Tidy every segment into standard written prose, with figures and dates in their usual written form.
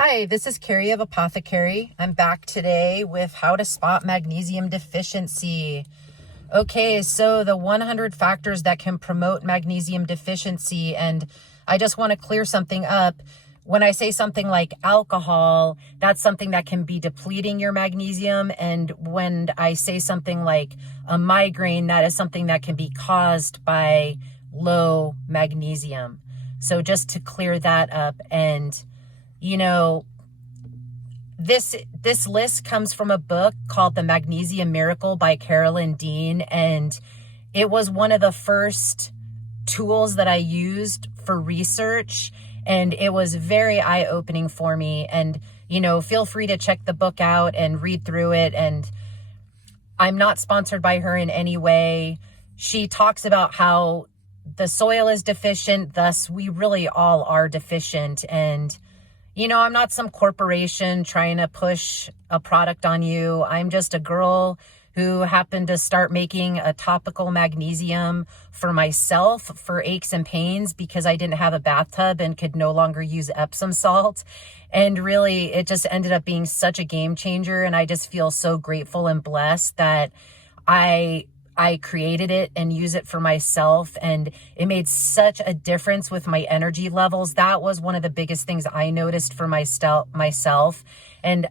Hi, this is Carrie of ApotheKerry. I'm back today with how to spot magnesium deficiency. Okay, so the 100 factors that can promote magnesium deficiency, and I just want to clear something up. When I say something like alcohol, that's something that can be depleting your magnesium. And when I say something like a migraine, that is something that can be caused by low magnesium. So just to clear that up, and this list comes from a book called The Magnesium Miracle by Carolyn Dean, and it was one of the first tools that I used for research, and it was very eye-opening for me. And feel free to check the book out and read through it. And I'm not sponsored by her in any way. She talks about how the soil is deficient, thus we really all are deficient. And I'm not some corporation trying to push a product on you. I'm just a girl who happened to start making a topical magnesium for myself for aches and pains because I didn't have a bathtub and could no longer use Epsom salt. And really, it just ended up being such a game changer. And I just feel so grateful and blessed that I created it and use it for myself, and it made such a difference with my energy levels. That was one of the biggest things I noticed for myself. And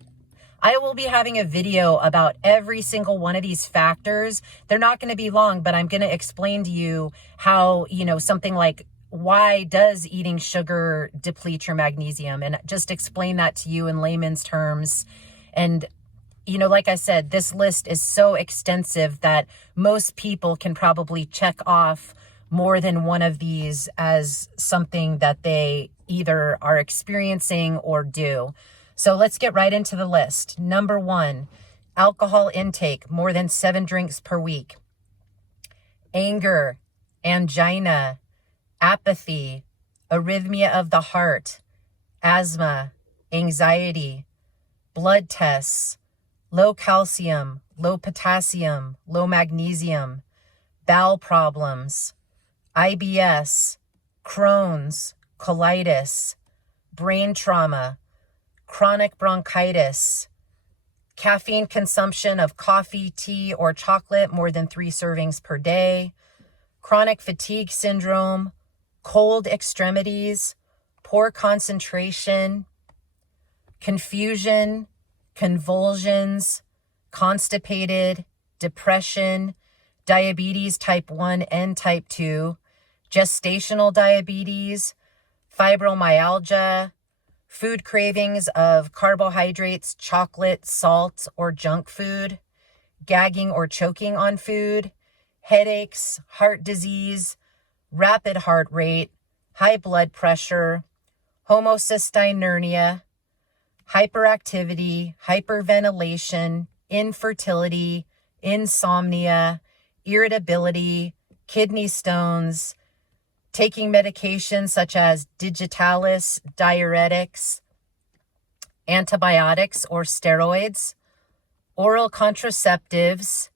I will be having a video about every single one of these factors. They're not going to be long, but I'm going to explain to you how, something like why does eating sugar deplete your magnesium, and just explain that to you in layman's terms. And like I said, this list is so extensive that most people can probably check off more than one of these as something that they either are experiencing or do. So let's get right into the list. Number 1, alcohol intake, more than 7 drinks per week. Anger, angina, apathy, arrhythmia of the heart, asthma, anxiety, blood tests, low calcium, low potassium, low magnesium, bowel problems, IBS, Crohn's, colitis, brain trauma, chronic bronchitis, caffeine consumption of coffee, tea, or chocolate more than 3 servings per day, chronic fatigue syndrome, cold extremities, poor concentration, confusion, convulsions, constipated, depression, diabetes type 1 and type 2, gestational diabetes, fibromyalgia, food cravings of carbohydrates, chocolate, salt, or junk food, gagging or choking on food, headaches, heart disease, rapid heart rate, high blood pressure, homocystinuria, hyperactivity, hyperventilation, infertility, insomnia, irritability, kidney stones, taking medications such as digitalis, diuretics, antibiotics or steroids, oral contraceptives,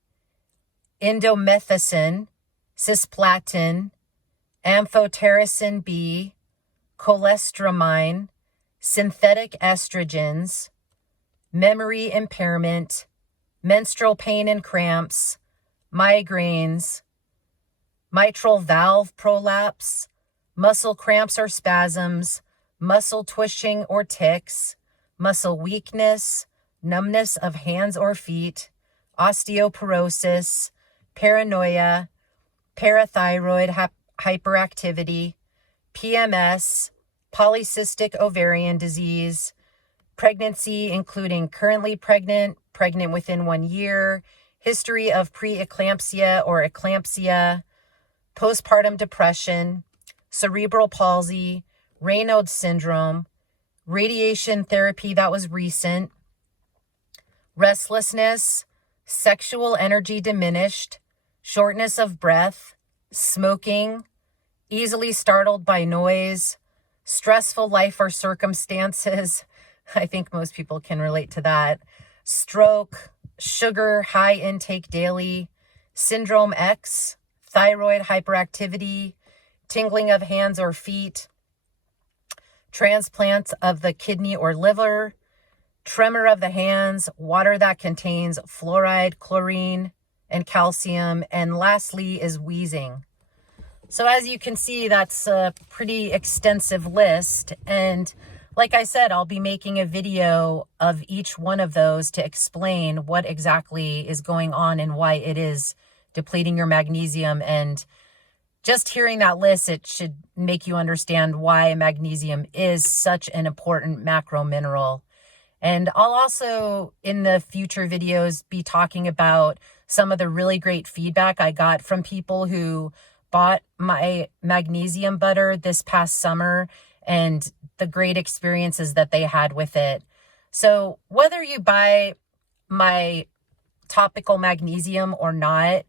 indomethacin, cisplatin, amphotericin B, cholestyramine, synthetic estrogens, memory impairment, menstrual pain and cramps, migraines, mitral valve prolapse, muscle cramps or spasms, muscle twitching or tics, muscle weakness, numbness of hands or feet, osteoporosis, paranoia, parathyroid hyperactivity, PMS, polycystic ovarian disease, pregnancy including currently pregnant, pregnant within 1 year, history of preeclampsia or eclampsia, postpartum depression, cerebral palsy, Raynaud's syndrome, radiation therapy that was recent, restlessness, sexual energy diminished, shortness of breath, smoking, easily startled by noise, stressful life or circumstances. I think most people can relate to that. Stroke, sugar high intake daily, syndrome X, thyroid hyperactivity, tingling of hands or feet, transplant of the kidney or liver, tremor of the hands, water that contains fluoride, chlorine, and calcium, and lastly is wheezing. So as you can see, that's a pretty extensive list. And like I said, I'll be making a video of each one of those to explain what exactly is going on and why it is depleting your magnesium. And just hearing that list, it should make you understand why magnesium is such an important macro mineral. And I'll also, in the future videos, be talking about some of the really great feedback I got from people who bought my magnesium butter this past summer and the great experiences that they had with it. So whether you buy my topical magnesium or not,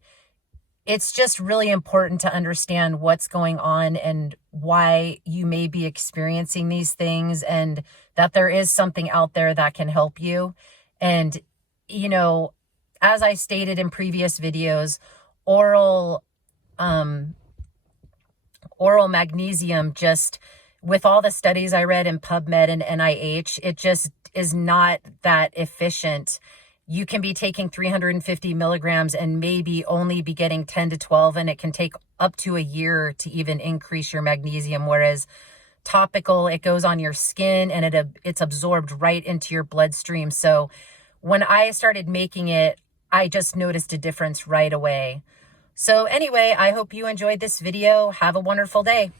it's just really important to understand what's going on and why you may be experiencing these things, and that there is something out there that can help you. And, you know, as I stated in previous videos, oral magnesium, just with all the studies I read in PubMed and NIH, it just is not that efficient. You can be taking 350 milligrams and maybe only be getting 10 to 12, and it can take up to a year to even increase your magnesium. Whereas topical, it goes on your skin and it's absorbed right into your bloodstream. So when I started making it, I just noticed a difference right away. So anyway, I hope you enjoyed this video. Have a wonderful day.